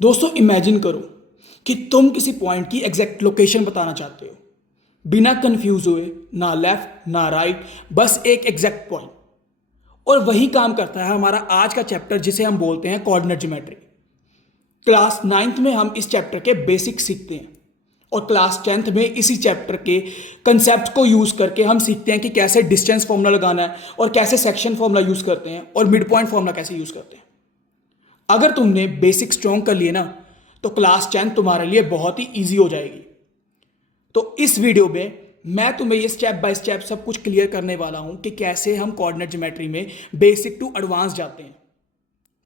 दोस्तों इमेजिन करो कि तुम किसी पॉइंट की एग्जैक्ट लोकेशन बताना चाहते हो, बिना कंफ्यूज हुए, ना लेफ्ट ना राइट, बस एक एग्जैक्ट पॉइंट। और वही काम करता है हमारा आज का चैप्टर जिसे हम बोलते हैं कोऑर्डिनेट ज्योमेट्री। क्लास 9th में हम इस चैप्टर के बेसिक्स सीखते हैं और क्लास 10th में इसी चैप्टर के कंसेप्ट को यूज करके हम सीखते हैं कि कैसे डिस्टेंस फॉर्मूला लगाना है और कैसे सेक्शन फॉर्मूला यूज करते हैं और मिड पॉइंट फॉर्मूला कैसे यूज करते हैं। अगर तुमने बेसिक स्ट्रॉन्ग कर लिए ना, तो क्लास 10 तुम्हारे लिए बहुत ही ईजी हो जाएगी। तो इस वीडियो में मैं तुम्हें ये स्टेप बाय स्टेप सब कुछ क्लियर करने वाला हूं कि कैसे हम कोऑर्डिनेट ज्योमेट्री में बेसिक टू एडवांस जाते हैं।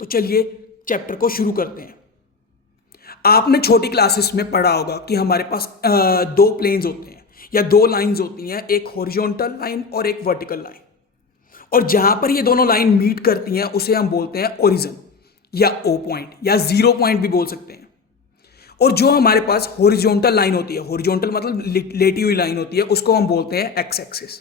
तो चलिए चैप्टर को शुरू करते हैं। आपने छोटी क्लासेस में पढ़ा होगा कि हमारे पास दो प्लेन्स होते हैं या दो लाइंस होती हैं, एक हॉरिजॉन्टल लाइन और एक वर्टिकल लाइन। और जहां पर ये दोनों लाइन मीट करती हैं उसे हम बोलते हैं ओरिजिन या ओ पॉइंट या जीरो पॉइंट भी बोल सकते हैं। और जो हमारे पास हॉरिजॉन्टल लाइन होती है, हॉरिजॉन्टल मतलब लेटी हुई लाइन होती है, उसको हम बोलते हैं एक्स एक्सिस।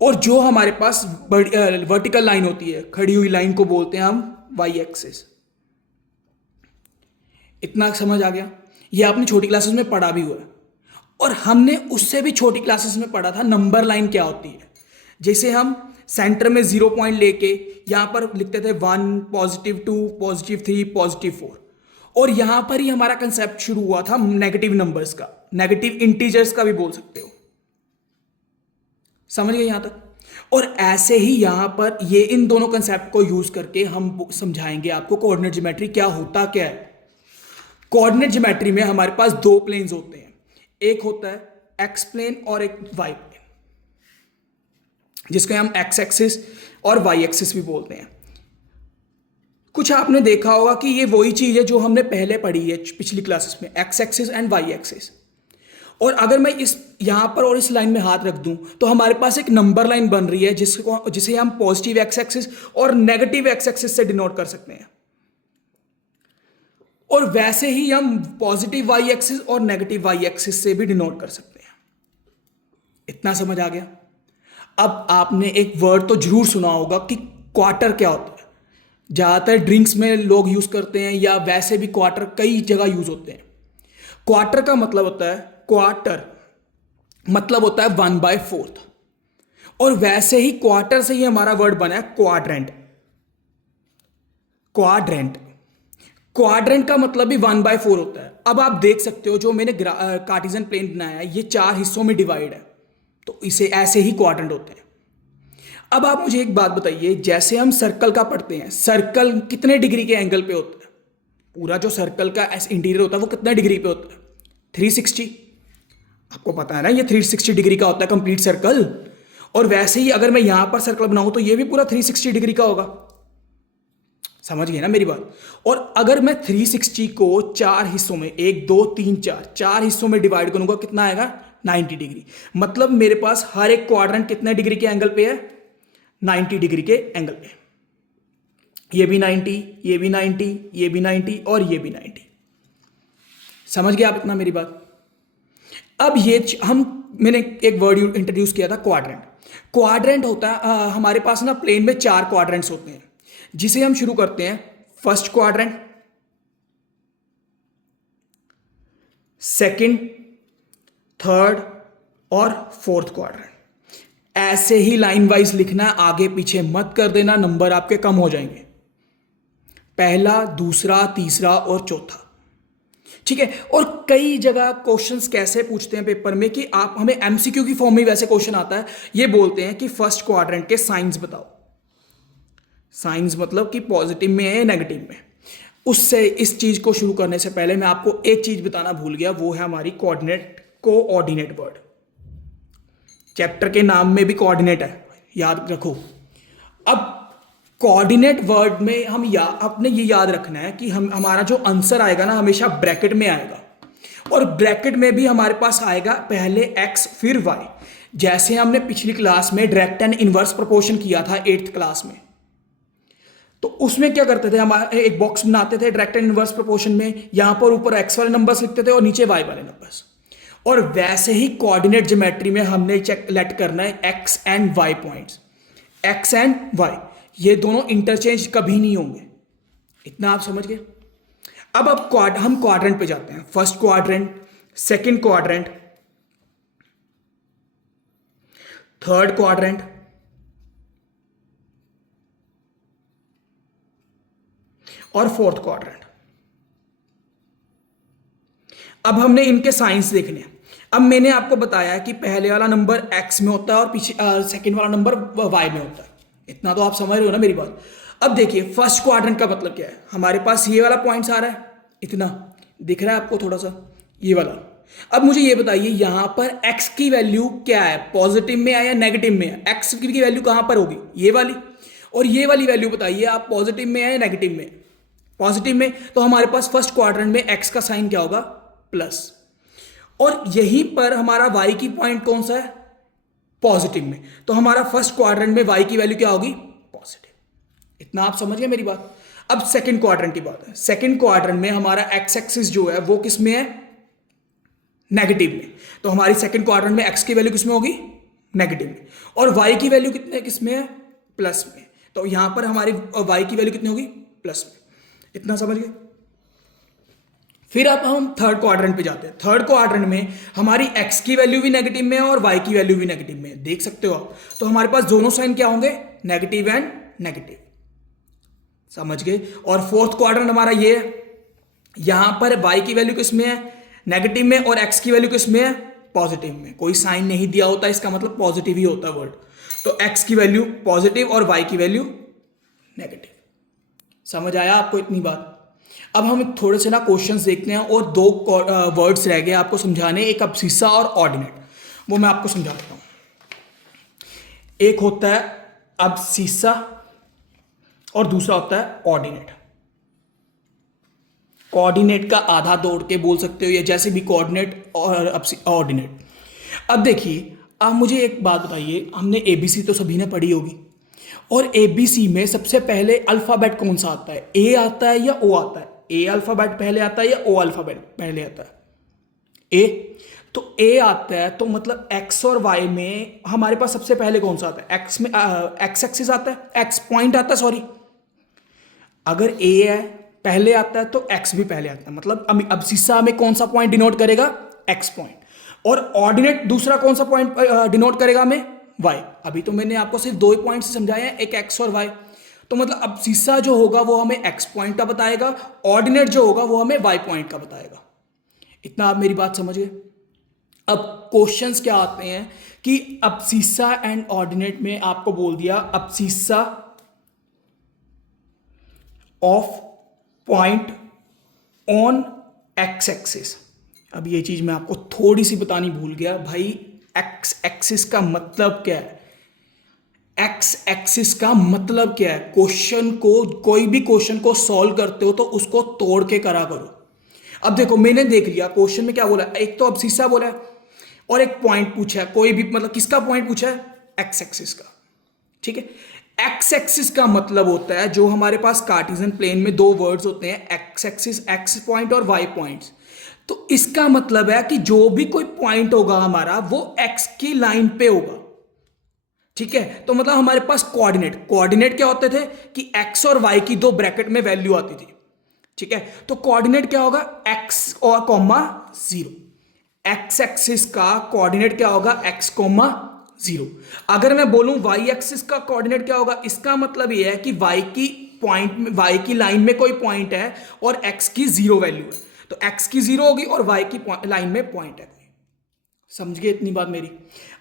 और जो हमारे पास वर्टिकल लाइन होती है, खड़ी हुई लाइन को बोलते हैं हम वाई एक्सिस। इतना समझ आ गया? ये आपने छोटी क्लासेस में पढ़ा भी हुआ है। और हमने उससे भी छोटी क्लासेस में पढ़ा था नंबर लाइन क्या होती है। जैसे हम सेंटर में 0 पॉइंट लेके यहां पर लिखते थे 1, +2, +3, +4। और यहां पर ही हमारा कंसेप्ट शुरू हुआ था नेगेटिव नंबर्स का, नेगेटिव इंटीजर्स का भी बोल सकते हो। समझ गए यहां तक? और ऐसे ही यहां पर ये इन दोनों कंसेप्ट को यूज करके हम समझाएंगे आपको कोऑर्डिनेट ज्योमेट्री क्या होता क्या है। कोऑर्डिनेट ज्योमेट्री में हमारे पास दो प्लेन्स होते हैं, एक होता है एक्स प्लेन और एक वाई प्लेन, जिसको हम एक्स एक्सिस और वाई एक्सिस भी बोलते हैं। कुछ आपने देखा होगा कि ये वही चीज है जो हमने पहले पढ़ी है पिछली क्लासेस में, X axis and Y axis. और अगर मैं इस यहां पर और इस लाइन में हाथ रख दूं तो हमारे पास एक नंबर लाइन बन रही है जिसे हम पॉजिटिव एक्स एक्सिस और नेगेटिव एक्स एक्सिस से डिनोट कर सकते हैं। और वैसे ही हम पॉजिटिव वाई एक्सिस और नेगेटिव वाई एक्सिस से भी डिनोट कर सकते हैं। इतना समझ आ गया? अब आपने एक वर्ड तो जरूर सुना होगा कि क्वार्टर क्या होता है। ज्यादातर ड्रिंक्स में लोग यूज करते हैं या वैसे भी क्वार्टर कई जगह यूज होते हैं। क्वार्टर का मतलब होता है, क्वार्टर मतलब होता है 1/4। और वैसे ही क्वार्टर से ही हमारा वर्ड बना है क्वाड्रेंट। क्वाड्रेंट क्वाड्रेंट का मतलब भी 1/4 होता है। अब आप देख सकते हो जो मैंने कार्टेशियन प्लेन बनाया है ये 4 हिस्सों में डिवाइड है, तो इसे ऐसे ही क्वाड्रेंट होते हैं। अब आप मुझे एक बात बताइए, जैसे हम सर्कल का पढ़ते हैं, सर्कल कितने डिग्री के एंगल पे होता है? पूरा जो सर्कल का इंटीरियर होता है वो कितने डिग्री पे होता है? 360। आपको पता है ना, ये 360 डिग्री का होता है कंप्लीट सर्कल। और वैसे ही अगर मैं यहां पर सर्कल बनाऊं तो ये भी पूरा 360 डिग्री का होगा। समझ गए ना मेरी बात? और अगर मैं 360 को 4 हिस्सों में, 1 2 3 4 हिस्सों में डिवाइड करूंगा, कितना आएगा? 90 डिग्री। मतलब मेरे पास हर एक क्वाड्रेंट कितने डिग्री के एंगल पे है? 90 डिग्री के एंगल पे। ये भी 90, ये भी 90, ये भी 90 और ये भी 90। समझ गए आप इतना मेरी बात? अब ये मैंने एक वर्ड इंट्रोड्यूस किया था, क्वाड्रेंट। क्वाड्रेंट होता है हमारे पास ना प्लेन में 4 क्वाड्रेंट्स होते हैं, जिसे हम शुरू करते हैं फर्स्ट क्वाड्रेंट, सेकंड, थर्ड और फोर्थ क्वाड्रेंट। ऐसे ही लाइन वाइज लिखना, आगे पीछे मत कर देना, नंबर आपके कम हो जाएंगे। पहला, दूसरा, तीसरा और चौथा। ठीक है? और कई जगह क्वेश्चंस कैसे पूछते हैं पेपर में कि आप हमें एमसीक्यू की फॉर्म में वैसे क्वेश्चन आता है, ये बोलते हैं कि फर्स्ट क्वाड्रेंट के साइंस बताओ। साइंस मतलब कि पॉजिटिव में है या नेगेटिव में। उससे इस चीज को शुरू करने से पहले मैं आपको एक चीज बताना भूल गया, वो है हमारी कोऑर्डिनेट वर्ड। चैप्टर के नाम में भी कोऑर्डिनेट है, याद रखो। अब कोऑर्डिनेट वर्ड में हम अपने ये याद रखना है कि हमारा जो आंसर आएगा ना हमेशा ब्रैकेट में आएगा। और ब्रैकेट में भी हमारे पास आएगा पहले एक्स फिर वाई, जैसे हमने पिछली क्लास में डायरेक्ट एंड इनवर्स प्रोपोर्शन किया था 8th क्लास में। तो उसमें क्या करते थे, हम एक बॉक्स बनाते थे डायरेक्ट एंड इनवर्स प्रोपोर्शन में, यहां पर ऊपर एक्स वाले नंबर्स लिखते थे और नीचे वाई वाले नंबर्स। और वैसे ही कोऑर्डिनेट ज्योमेट्री में हमने लेट करना है X and Y points. X and Y ये दोनों इंटरचेंज कभी नहीं होंगे। इतना आप समझ गए? अब हम क्वाड्रेंट पे जाते हैं। First quadrant, second quadrant, third quadrant और फोर्थ क्वाड्रेंट। अब हमने इनके साइंस देखने हैं। अब मैंने आपको बताया कि पहले वाला नंबर x में होता है और पीछे सेकंड वाला नंबर y में होता है। इतना तो आप समझ रहे हो ना मेरी बात। अब देखिए फर्स्ट क्वाड्रेंट का मतलब क्या है, हमारे पास ये वाला पॉइंट्स आ रहा है, इतना दिख रहा है आपको थोड़ा सा, ये वाला। अब मुझे ये बताइए यहां पर x की वैल्यू क्या है, पॉजिटिव में है या नेगेटिव में है? x की वैल्यू कहां पर होगी, ये वाली। और ये वाली वैल्यू बताइए आप पॉजिटिव में है या नेगेटिव में? पॉजिटिव में। तो हमारे पास फर्स्ट क्वाड्रेंट में x का साइन क्या होगा, प्लस। और यहीं पर हमारा y की पॉइंट कौन सा है, पॉजिटिव में। तो हमारा फर्स्ट क्वाड्रेंट में y की वैल्यू क्या होगी, पॉजिटिव। इतना आप समझ गए मेरी बात। अब सेकंड क्वाड्रेंट की बात है। सेकंड क्वाड्रेंट में हमारा x एक्सिस जो है वो किस में है, नेगेटिव में। तो हमारी सेकंड क्वाड्रेंट में x की वैल्यू किस में होगी, नेगेटिव में। और y की वैल्यू कितने किस में है, प्लस में। तो यहां पर हमारी y की वैल्यू कितनी होगी, प्लस में। इतना समझ गए। फिर अब हम थर्ड क्वाड्रेंट पे जाते हैं। थर्ड क्वाड्रेंट में हमारी x की वैल्यू भी नेगेटिव में है और y की वैल्यू भी नेगेटिव में है, देख सकते हो आप। तो हमारे पास दोनों साइन क्या होंगे, नेगेटिव एंड नेगेटिव, समझ गए। और फोर्थ क्वाड्रेंट हमारा ये है, यहां पर y की वैल्यू किस में है, नेगेटिव में, और x की वैल्यू किस में है, पॉजिटिव में। कोई साइन नहीं दिया होता, इसका मतलब पॉजिटिव ही होता है वर्ड। तो x की वैल्यू पॉजिटिव और y की वैल्यू नेगेटिव। समझ आया आपको इतनी बात। अब हम थोड़े से ना क्वेश्चंस देखते हैं और दो वर्ड्स रह गए आपको समझाने, एक अब्सिस्सा और ऑर्डिनेट। वो मैं आपको समझा देता हूं। एक होता है अब्सिस्सा और दूसरा होता है ऑर्डिनेट। कोऑर्डिनेट का आधा तोड़ के बोल सकते हो, या जैसे भी कोऑर्डिनेट और ऑर्डिनेट। अब देखिए, अब मुझे एक बात बताइए, हमने एबीसी तो सभी ने पढ़ी होगी, और एबीसी में सबसे पहले अल्फाबेट कौन सा आता है, ए आता है या ओ आता है? ए अल्फाबेट पहले आता है या ओ अल्फाबेट पहले आता है? ए। तो ए आता है, तो मतलब एक्स और वाई में हमारे पास सबसे पहले कौन सा आता है, एक्स में एक्स एक्सिस आता है, एक्स पॉइंट आता है, सॉरी। अगर ए है पहले आता है तो एक्स भी पहले आता है, मतलब अब्सिस्सा में कौन सा पॉइंट डिनोट करेगा, एक्स पॉइंट। और ऑर्डिनेट दूसरा कौन सा पॉइंट डिनोट करेगा हमें, वाई। अभी तो मैंने आपको सिर्फ दो ही पॉइंट समझाए हैं, एक एक्स और वाई। तो मतलब अब्सिस्सा जो होगा वो हमें एक्स पॉइंट का बताएगा, ऑर्डिनेट जो होगा वो हमें वाई पॉइंट का बताएगा। इतना आप मेरी बात समझ गए। अब क्वेश्चंस क्या आते हैं कि अब्सिस्सा एंड ऑर्डिनेट में आपको बोल दिया abscissa of point on X axis. अब ये चीज मैं आपको थोड़ी सी बतानी भूल गया भाई, एक्स एक्सिस का मतलब क्या है, एक्स एक्सिस का मतलब क्या है। क्वेश्चन को, कोई भी क्वेश्चन को सॉल्व करते हो तो उसको तोड़ के करा करो। अब देखो मैंने देख लिया क्वेश्चन में क्या बोला, एक तो अब्सिस्सा बोला है और एक पॉइंट पूछा है, कोई भी मतलब किसका पॉइंट पूछा है, एक्स एक्सिस का, ठीक है। एक्स एक्सिस का मतलब होता है जो हमारे पास कार्टेशियन प्लेन में दो वर्ड्स होते हैं, एक्स एक्सिस एक्स पॉइंट और वाई पॉइंट्स। तो इसका मतलब है कि जो भी कोई पॉइंट होगा हमारा वो एक्स की लाइन पे होगा, ठीक है। तो मतलब हमारे पास कोऑर्डिनेट क्या होते थे कि एक्स और वाई की दो ब्रैकेट में वैल्यू आती थी, ठीक है। तो कोऑर्डिनेट क्या होगा, एक्स और कॉमा जीरो। एक्स एक्सिस का कोऑर्डिनेट क्या होगा, एक्स कॉमा जीरो। अगर मैं बोलूं वाई एक्सिस का कोऑर्डिनेट क्या होगा, इसका मतलब यह है कि वाई की पॉइंट में, वाई की लाइन में कोई पॉइंट है और एक्स की जीरो वैल्यू है, तो एक्स की जीरो होगी और वाई की लाइन में पॉइंट है कोई। समझ गए इतनी बात मेरी।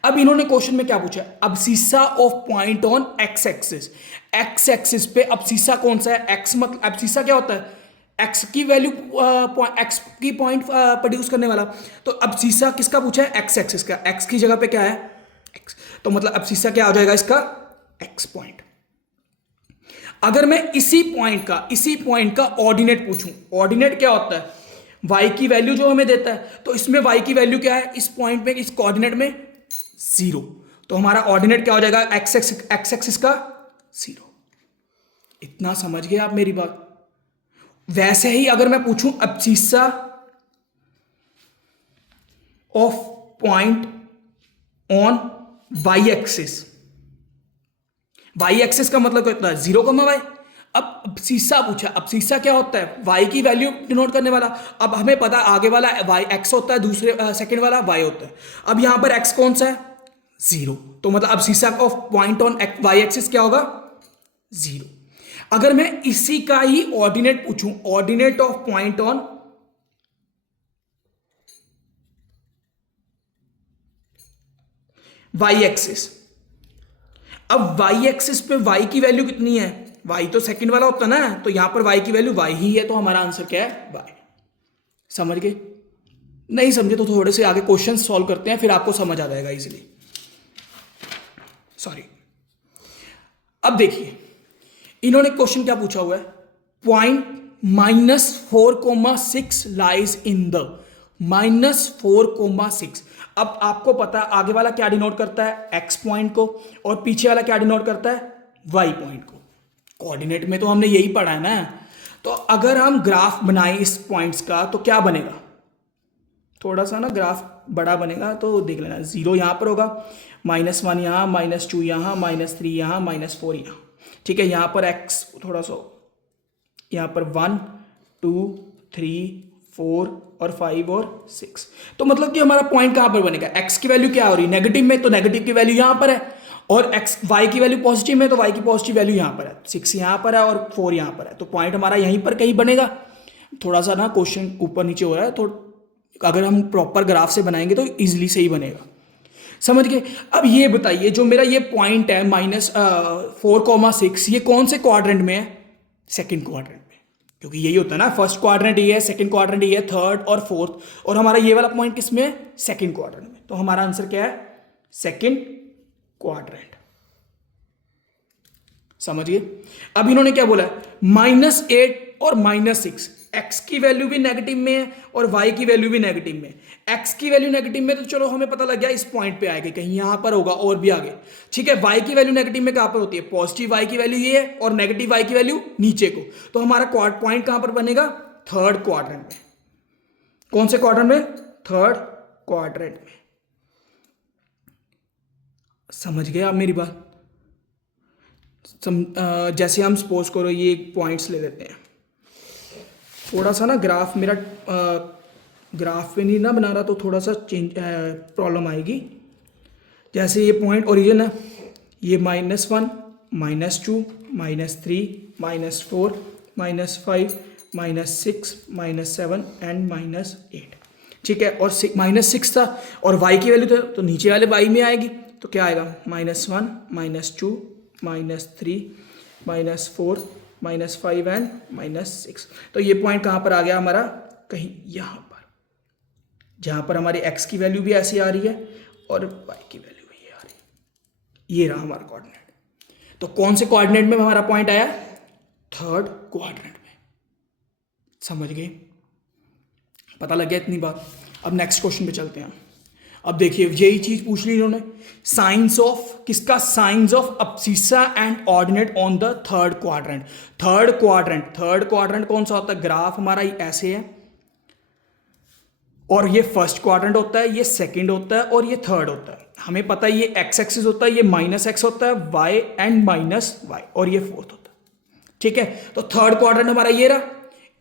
अब इन्होंने क्वेश्चन में क्या पूछा, abscissa of point on X axis. X axis पे अब्सिस्सा कौन सा है, एक्स, मतलब अब्सिस्सा क्या होता है, एक्स की वैल्यू, एक्स की पॉइंट प्रोड्यूस करने वाला। तो अब्सिस्सा किसका पूछा है, एक्स एक्सिस का, एक्स की जगह पे क्या है, एक्स। तो मतलब अब्सिस्सा क्या आ जाएगा इसका, एक्स पॉइंट। अगर मैं इसी पॉइंट का ऑर्डिनेट पूछूं, ऑर्डिनेट क्या होता है, y की वैल्यू जो हमें देता है, तो इसमें y की वैल्यू क्या है, इस पॉइंट में, इस कोऑर्डिनेट में जीरो। तो हमारा ऑर्डिनेट क्या हो जाएगा, एक्स एक्सिस का जीरो। इतना समझ गए आप मेरी बात। वैसे ही अगर मैं पूछूं abscissa of point on Y axis, Y axis का मतलब क्या होता है, जीरो कॉमा वाई। अब अब्सीसा पूछा, अब्सीसा क्या होता है? वाई की वैल्यू डिनोट करने वाला। अब हमें पता आगे वाला वाई एक्स होता है, दूसरे सेकंड वाला वाई होता है। अब यहां पर एक्स कौन सा है? जीरो। तो मतलब abscissa of point on Y axis क्या होगा? जीरो। अगर मैं इसी का ही ऑर्डिनेट पूछूं, ordinate of point on Y axis, अब वाई एक्सिस पे वाई की वैल्यू कितनी है? वाई तो सेकंड वाला होता है ना, तो यहां पर वाई की वैल्यू वाई ही है, तो हमारा आंसर क्या है? वाई। समझ गए? नहीं समझे तो थोड़े से आगे क्वेश्चन सॉल्व करते हैं, फिर आपको समझ आ जाएगा इजीली। सॉरी। अब देखिए इन्होंने क्वेश्चन क्या पूछा हुआ है? Point -4,6 lies in the -4,6। अब आपको पता है आगे वाला क्या डिनोट करता है? एक्स पॉइंट को, और पीछे वाला क्या डिनोट करता है? वाई पॉइंट को। कोऑर्डिनेट में तो हमने यही पढ़ा है ना। तो अगर हम ग्राफ बनाएं इस पॉइंट्स का तो क्या बनेगा? थोड़ा सा ना ग्राफ बड़ा बनेगा, तो देख लेना। जीरो यहां पर होगा, -1 यहां, -2 यहां, -3 यहां, -4 यहां। ठीक है, यहां पर एक्स थोड़ा सा, यहां पर 1 2 3 4 और 5 और 6। तो मतलब कि हमारा पॉइंट कहां पर बनेगा? एक्स की वैल्यू क्या हो रही है? नेगेटिव में, तो नेगेटिव की वैल्यू यहां पर है, और एक्स वाई की वैल्यू पॉजिटिव में, तो वाई की पॉजिटिव वैल्यू यहां पर है। 6 यहां पर है और 4 यहां पर है, तो पॉइंट हमारा यहीं पर कहीं बनेगा। थोड़ा सा ना क्वेश्चन ऊपर नीचे हो रहा है, तो अगर हम प्रॉपर ग्राफ से बनाएंगे तो इजिली सही बनेगा। समझ गए? अब ये बताइए जो मेरा ये पॉइंट है -4,6, ये कौन से क्वाड्रेंट में है? सेकंड क्वाड्रेंट में, क्योंकि यही होता है ना, फर्स्ट क्वाड्रेंट ये है, सेकंड क्वाड्रेंट ये है, थर्ड और फोर्थ, और हमारा ये वाला पॉइंट किस में है? सेकंड क्वाड्रेंट में। तो हमारा आंसर क्या है? Second quadrant. समझिए? अब इन्होंने क्या बोला है? -8 और -6, एक्स की वैल्यू भी नेगेटिव में है और वाई की वैल्यू भी नेगेटिव में। एक्स की वैल्यू नेगेटिव में तो चलो हमें पता लग गया इस पॉइंट पे आएगी, कहीं यहां पर होगा और भी आगे। ठीक है, वाई की वैल्यू नेगेटिव में कहां पर होती है? पॉजिटिव वाई की वैल्यू ये है और नेगेटिव वाई की वैल्यू नीचे को। तो हमारा पॉइंट कहां पर बनेगा? थर्ड क्वाड्रेंट में। कौन से क्वाड्रेंट में? थर्ड क्वाड्रेंट में। समझ गए आप मेरी बात? जैसे हम सपोज करो ये पॉइंट्स ले लेते हैं, थोड़ा सा ना ग्राफ मेरा ग्राफ पे नहीं ना बना रहा, तो थोड़ा सा चेंज प्रॉब्लम आएगी। जैसे ये पॉइंट ओरिजिन है, ये -1 -2 -3 -4 -5 -6 -7 एंड -8। ठीक है, और -6 था और y की वैल्यू तो नीचे वाले y में आएगी, तो क्या आएगा? -1 -2 -3 -4 -5 एंड -6। तो ये पॉइंट कहाँ पर आ गया हमारा? कहीं यहाँ पर, जहाँ पर हमारी x की वैल्यू भी ऐसी आ रही है और y की वैल्यू भी ये आ रही है। ये रहा हमारा कोऑर्डिनेट। तो कौन से कोऑर्डिनेट में हमारा पॉइंट आया? थर्ड क्वाड्रेंट में। समझ गए? पता लग गया इतनी बात? अब नेक्स्ट क्वेश्चन पे चलते हैं। अब देखिए यही चीज पूछ ली इन्होंने, साइंस ऑफ किसका? Signs of abscissa and ordinate on the third quadrant. Third quadrant कौन सा होता है? ग्राफ हमारा ऐसे है और ये फर्स्ट क्वाड्रेंट होता है, ये सेकंड होता है और ये थर्ड होता है। हमें पता है ये एक्स एक्सिस होता है, ये -x होता है, y एंड -y, और ये फोर्थ होता है। ठीक है, तो थर्ड क्वाड्रेंट हमारा ये रहा।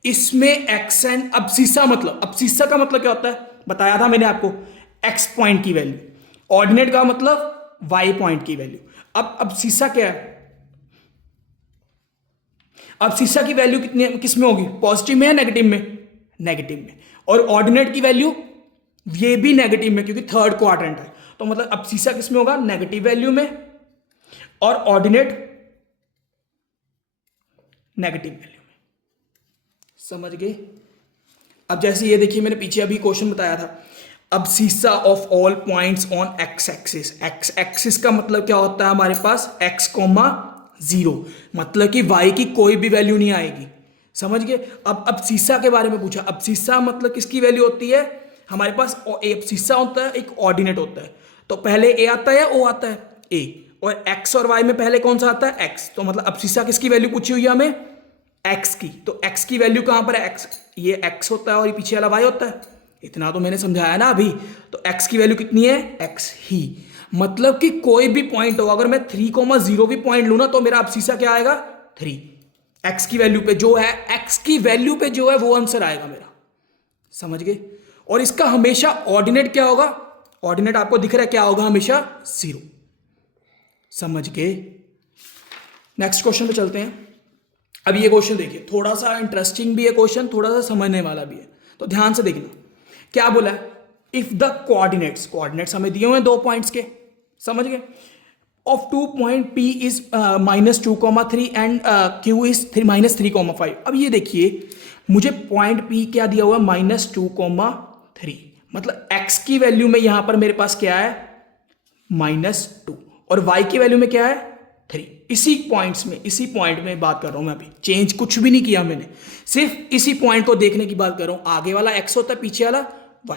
इसमें एक्स एंड अब्सीसा अब्सीसा का मतलब क्या होता है? बताया था मैंने आपको, एक्स पॉइंट की वैल्यू, ऑर्डिनेट का मतलब वाई पॉइंट की वैल्यू। अब अब्सीसा क्या है? अब्सीसा की वैल्यू कितनी किस में होगी? पॉजिटिव में या नेगेटिव में? नेगेटिव में। और ऑर्डिनेट की वैल्यू ये भी नेगेटिव में, क्योंकि थर्ड क्वाड्रेंट है। तो मतलब अब्सीसा किस में होगा? नेगेटिव वैल्यू में, और ऑर्डिनेट नेगेटिव वैल्यू में। समझ गए? अब जैसे ये देखिए, मैंने पीछे अभी क्वेश्चन बताया था, abscissa of all points on X axis. X axis का मतलब क्या होता है? हमारे पास x, 0, मतलब कि y की कोई भी वैल्यू नहीं आएगी। समझ गए? अब अब्सीसा के बारे में पूछा। अब्सीसा मतलब किसकी वैल्यू होती है? हमारे पास अब्सीसा होता है, एक ऑर्डिनेट होता है, तो पहले a आता है या o आता है? a, और x और y में पहले कौन सा आता है? x। तो मतलब अब्सीसा किसकी वैल्यू पूछी हुई है हमें? x की। तो x की वैल्यू कहां पर है? x, ये x होता है और ये पीछे वाला y होता है। इतना तो मैंने समझाया ना अभी। तो x की वैल्यू कितनी है? x ही। मतलब कि कोई भी पॉइंट हो, अगर मैं 3,0 भी पॉइंट लू ना, तो मेरा अब्सीसा क्या आएगा? 3। एक्स की वैल्यू पे जो है, एक्स की वैल्यू पे जो है वो आंसर आएगा मेरा, समझ गए। और इसका हमेशा ऑर्डिनेट क्या होगा, ऑर्डिनेट आपको दिख रहा है क्या होगा, हमेशा 0, समझ गए। नेक्स्ट क्वेश्चन पे चलते हैं। अब ये क्वेश्चन देखिए, थोड़ा सा इंटरेस्टिंग भी है क्वेश्चन, थोड़ा सा समझने वाला भी है, तो ध्यान से देखना। क्या बोला है, इफ द कोऑर्डिनेट्स, कोऑर्डिनेट्स हमें दिए हुए हैं 2 पॉइंट्स के, समझ गए, of 2 point P is -2,3 and Q is -3,5। अब ये देखिए मुझे पॉइंट P क्या दिया हुआ है, -2,3, मतलब x की वैल्यू में यहां पर मेरे पास क्या है, -2, और y की वैल्यू में क्या है, 3। इसी पॉइंट्स में, इसी पॉइंट में बात कर रहा हूं मैं, अभी चेंज कुछ भी नहीं किया मैंने, सिर्फ इसी पॉइंट को देखने की बात कर रहा हूं। आगे वाला x होता है, पीछे वाला y,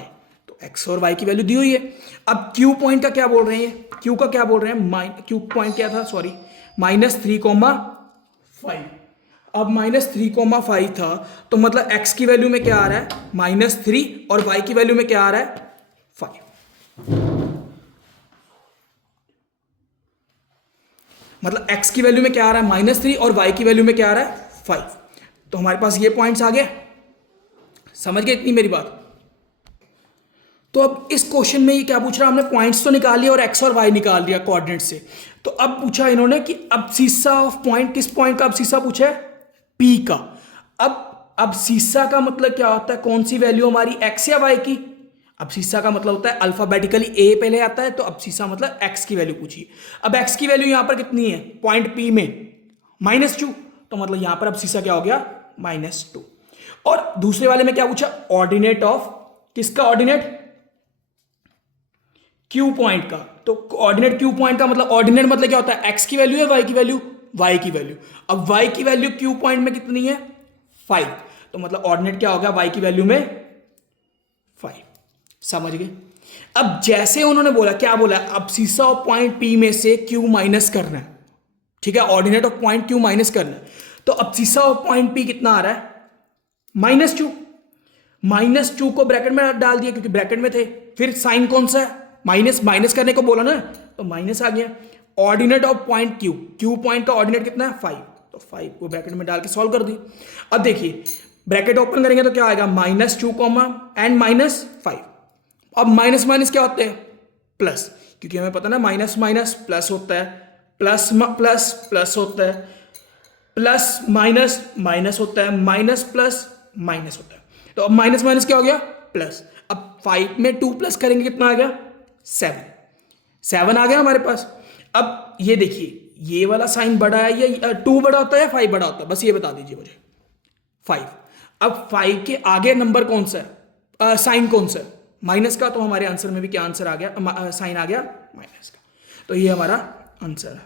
तो x और y की वैल्यू दी हुई है। अब q पॉइंट का क्या बोल रहे हैं, q का क्या बोल रहे हैं, q पॉइंट क्या था, सॉरी, -3,5। अब -3,5 था, तो मतलब x की वैल्यू में क्या आ रहा है, -3, और y की वैल्यू में क्या आ रहा है, 5। मतलब x की वैल्यू में क्या आ रहा है, -3, और y की वैल्यू में क्या आ रहा है, 5। तो हमारे पास ये पॉइंट्स आ गए, समझ गए इतनी मेरी बात। तो अब इस क्वेश्चन में ये क्या पूछ रहा है, हमने पॉइंट्स तो निकाल लिया और x और y निकाल दिया कोऑर्डिनेट से। तो अब पूछा इन्होंने कि अब्सिस्सा ऑफ पॉइंट, किस पॉइंट का अब्सिस्सा पूछा है, P का। अब अब्सिस्सा का मतलब क्या होता है, कौन सी वैल्यू हमारी, x या y की। अब्सिस्सा का मतलब होता है अल्फाबेटिकली A पहले आता है, तो अब्सिस्सा मतलब x की वैल्यू पूछिए। अब x की वैल्यू यहां पर कितनी है, पॉइंट P में -2, तो मतलब यहां पर अब्सिस्सा क्या हो गया, -2। और दूसरे वाले में क्या पूछा, ऑर्डिनेट ऑफ, किसका ऑर्डिनेट, Q पॉइंट का। तो ऑर्डिनेट Q पॉइंट का मतलब, ऑर्डिनेट मतलब क्या होता है, x की वैल्यू है, y की वैल्यू, y की वैल्यू। अब y की वैल्यू Q पॉइंट में कितनी है, 5, तो मतलब ऑर्डिनेट क्या हो गया, y की वैल्यू में 5, समझ गए। अब जैसे उन्होंने बोला, क्या बोला, अब्सिस्सा ऑफ पॉइंट P में से Q माइनस करना है, ठीक है, ordinate of point Q minus करना है। तो अब्सिस्सा ऑफ पॉइंट P कितना आ रहा है, -2, -2 को ब्रैकेट में डाल दिया क्योंकि ब्रैकेट में थे, फिर साइन कौन सा है, माइनस करने को बोला ना, तो माइनस आ गया। Ordinate of point Q point का ऑर्डिनेट कितना है, 5, तो 5 को ब्रैकेट में डाल के सॉल्व कर दी। अब देखिए ब्रैकेट ओपन करेंगे तो क्या आएगा, -2 एंड -5। अब माइनस माइनस क्या होते हैं, प्लस, क्योंकि हमें पता ना माइनस माइनस प्लस होता है, प्लस प्लस प्लस होता है, प्लस माइनस माइनस होता है, माइनस प्लस माइनस होता है। तो अब माइनस माइनस क्या हो गया, प्लस। अब 5 में 2 प्लस करेंगे कितना आ गया, 7 आ गया हमारे पास। अब ये देखिए, ये वाला साइन बड़ा है या 2 बड़ा होता है या 5 बड़ा होता है, बस ये बता दीजिए मुझे, 5। अब 5 के आगे नंबर कौन सा है, साइन कौन सा है, माइनस का, तो हमारे आंसर में भी क्या आंसर आ गया, साइन आ गया माइनस का, तो ये हमारा आंसर है।